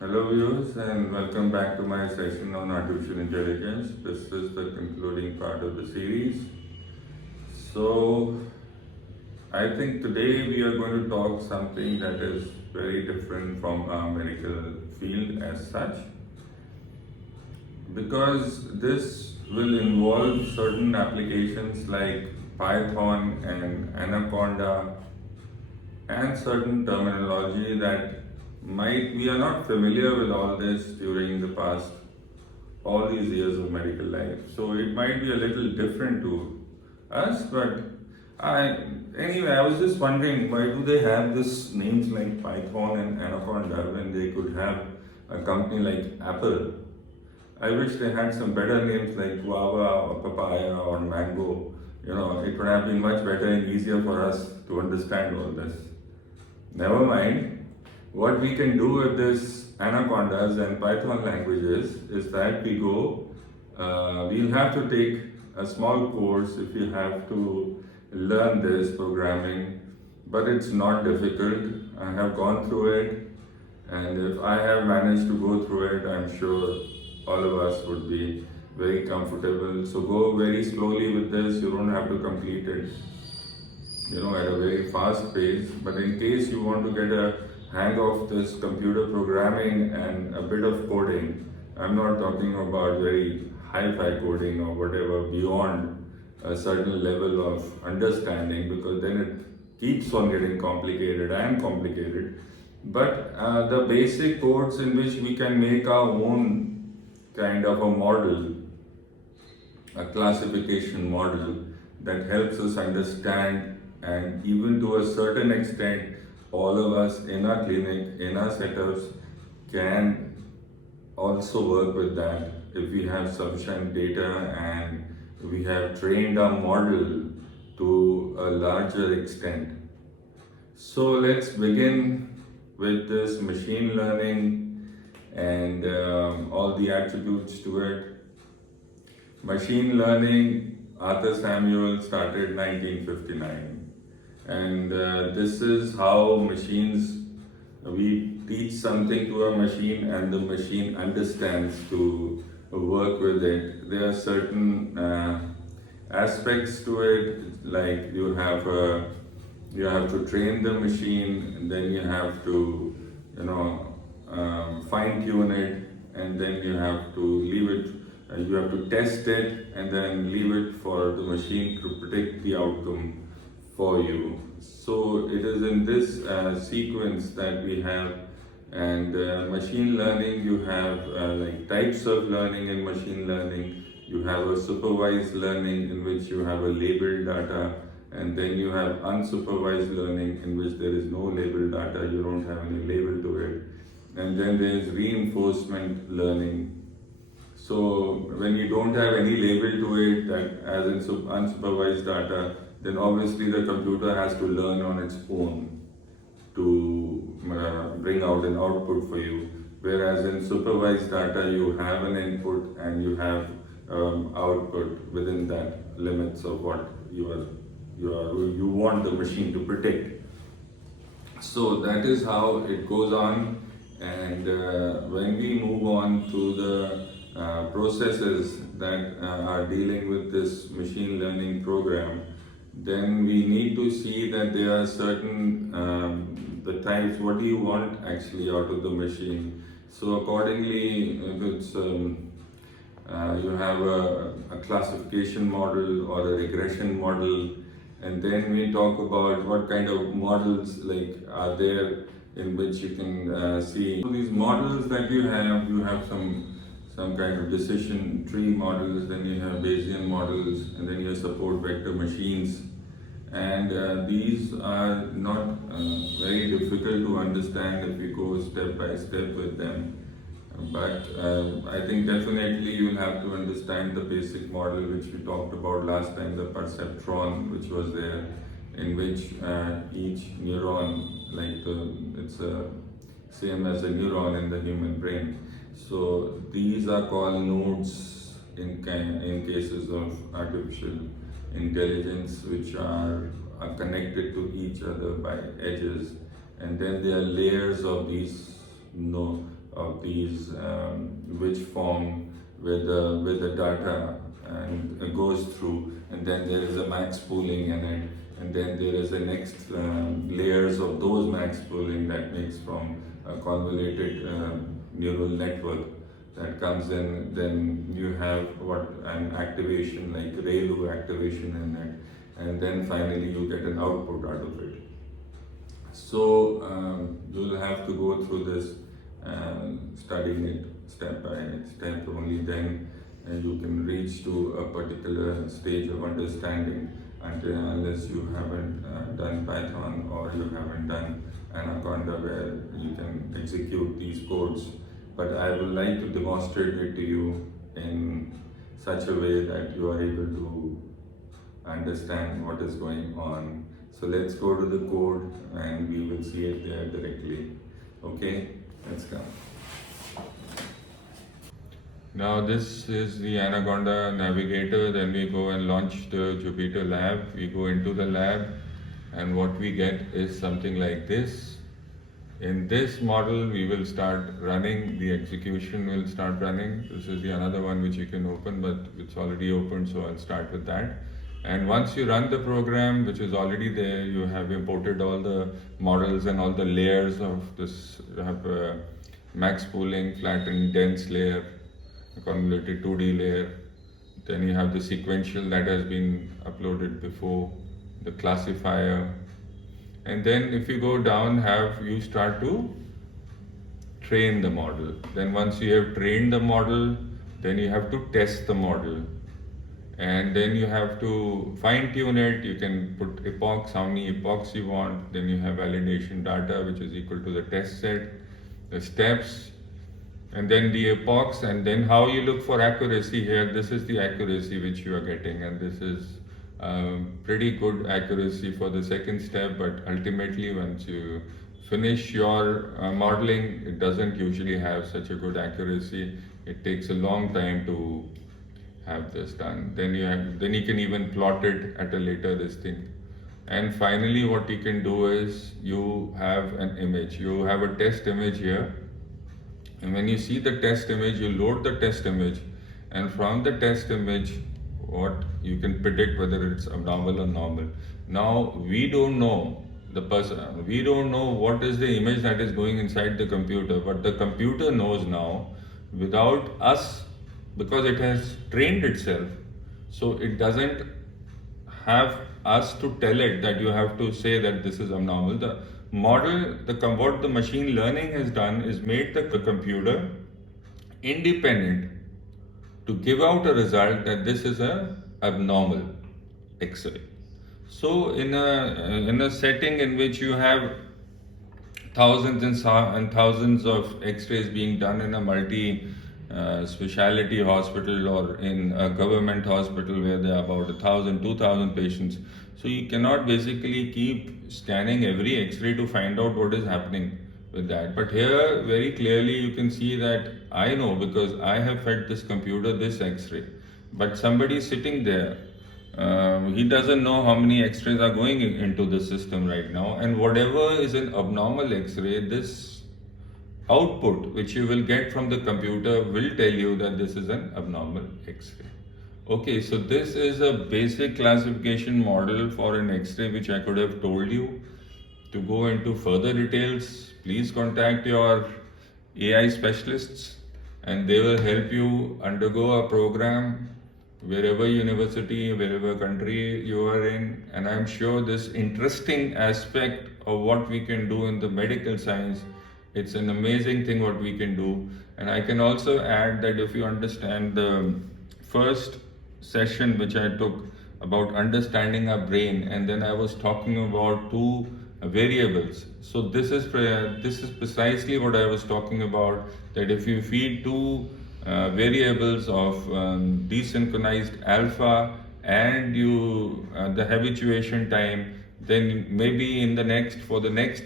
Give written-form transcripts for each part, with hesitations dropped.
Hello viewers and welcome back to my session on artificial intelligence. This is the concluding part of the series. So I think today we are going to talk something that is very different from our medical field as such, because this will involve certain applications like Python and anaconda and certain terminology that might we are not familiar with all this during the past all these years of medical life. So it might be a little different to us, but I anyway I was just wondering, why do they have this names like Python and anaconda when they could have a company like Apple? I wish they had some better names like guava or papaya or mango. It would have been much better and easier for us to understand all this. Never mind. What we can do with this anacondas and Python languages is that we'll have to take a small course if you have to learn this programming, but it's not difficult. I have gone through it, and if I have managed to go through it, I'm sure all of us would be very comfortable. So go very slowly with this. You don't have to complete it at a very fast pace. But in case you want to get a hang of this computer programming and a bit of coding, I'm not talking about very hi-fi coding or whatever beyond a certain level of understanding, because then it keeps on getting complicated and complicated. But the basic codes in which we can make our own kind of a model, a classification model that helps us understand, and even to a certain extent all of us in our clinic, in our setups, can also work with that if we have sufficient data and we have trained our model to a larger extent. So let's begin with this machine learning and all the attributes to it. Machine learning, Arthur Samuel started 1959. And this is how we teach something to a machine and the machine understands to work with it. There are certain aspects to it, like you have to train the machine, and then you have to fine tune it, and then you have to leave it. You have to test it and then leave it for the machine to predict the outcome for you. So it is in this sequence that we have. And machine learning, you have like types of learning in machine learning. You have a supervised learning in which you have a labeled data, and then you have unsupervised learning in which there is no labeled data, you don't have any label to it. And then there is reinforcement learning. So when you don't have any label to it, that as in unsupervised data, then obviously the computer has to learn on its own to bring out an output for you. Whereas in supervised data, you have an input and you have output within that limits of what you want the machine to predict. So that is how it goes on. And when we move on to the processes that are dealing with this machine learning program, then we need to see that there are certain the types. What do you want actually out of the machine? So accordingly, it's you have a classification model or a regression model, and then we talk about what kind of models like are there in which you can see. So these models that you have some kind of decision tree models, then you have Bayesian models, and then you have support vector machines. And these are not very difficult to understand if you go step by step with them. But I think definitely you'll have to understand the basic model which we talked about last time, the perceptron, which was there, in which each neuron, it's same as a neuron in the human brain. So these are called nodes in cases of artificial intelligence, which are connected to each other by edges, and then there are layers of these about these, which form where the data and goes through, and then there is a max pooling in it, and then there is the next layers of those max pooling that makes from a convoluted neural network that comes in. Then you have what an activation like ReLU activation in it, and then finally you get an output out of it. So you'll have to go through this, studying it step by step. Only then you can reach to a particular stage of understanding. Unless you haven't done Python or you haven't done Anaconda, where you can execute these codes. But I would like to demonstrate it to you in such a way that you are able to understand what is going on. So let's go to the code and we will see it there directly. Okay, let's go. Now this is the Anaconda navigator. Then we go and launch the Jupyter lab. We go into the lab and what we get is something like this. In this model we will start running, the execution will start running. This is the another one which you can open, but it's already open, so I'll start with that. And once you run the program, which is already there, you have imported all the models and all the layers of this. You have max pooling, flattened, dense layer, a convoluted 2D layer. Then you have the sequential that has been uploaded before, the classifier. And then if you go down, you start to train the model. Then once you have trained the model, then you have to test the model. And then you have to fine tune it. You can put epochs, how many epochs you want. Then you have validation data, which is equal to the test set, the steps, and then the epochs, and then how you look for accuracy here. This is the accuracy which you are getting, and this is pretty good accuracy for the second step. But ultimately, once you finish your modeling, it doesn't usually have such a good accuracy. It takes a long time to have this done. Then you can even plot it at a later this thing. And finally what you can do is you have an image. You have a test image here. And when you see the test image, you load the test image. And from the test image, what you can predict whether it's abnormal or normal. Now we don't know the person. We don't know what is the image that is going inside the computer, but the computer knows now without us, because it has trained itself. So it doesn't have us to tell it that you have to say that this is abnormal. The model, what the machine learning has done is made the computer independent to give out a result that this is a abnormal X-ray. So in a setting in which you have thousands and thousands of X-rays being done in a specialty hospital or in a government hospital where there are about 1,000, 2,000 patients. So you cannot basically keep scanning every X-ray to find out what is happening with that. But here very clearly you can see that I know, because I have fed this computer this X-ray. But somebody sitting there, he doesn't know how many X-rays are going into the system right now. And whatever is an abnormal X-ray, this output which you will get from the computer will tell you that this is an abnormal X-ray. Okay, so this is a basic classification model for an X-ray which I could have told you. To go into further details, please contact your AI specialists and they will help you undergo a program wherever university, wherever country you are in. And I'm sure this interesting aspect of what we can do in the medical science, it's an amazing thing what we can do. And I can also add that if you understand the first session which I took about understanding our brain, and then I was talking about two variables. So this is precisely what I was talking about, that if you feed two variables of desynchronized alpha and the habituation time, then maybe for the next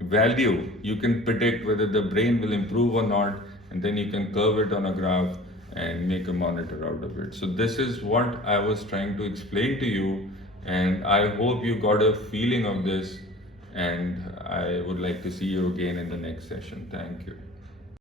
value you can predict whether the brain will improve or not, and then you can curve it on a graph and make a monitor out of it. So this is what I was trying to explain to you, and I hope you got a feeling of this, and I would like to see you again in the next session. Thank you.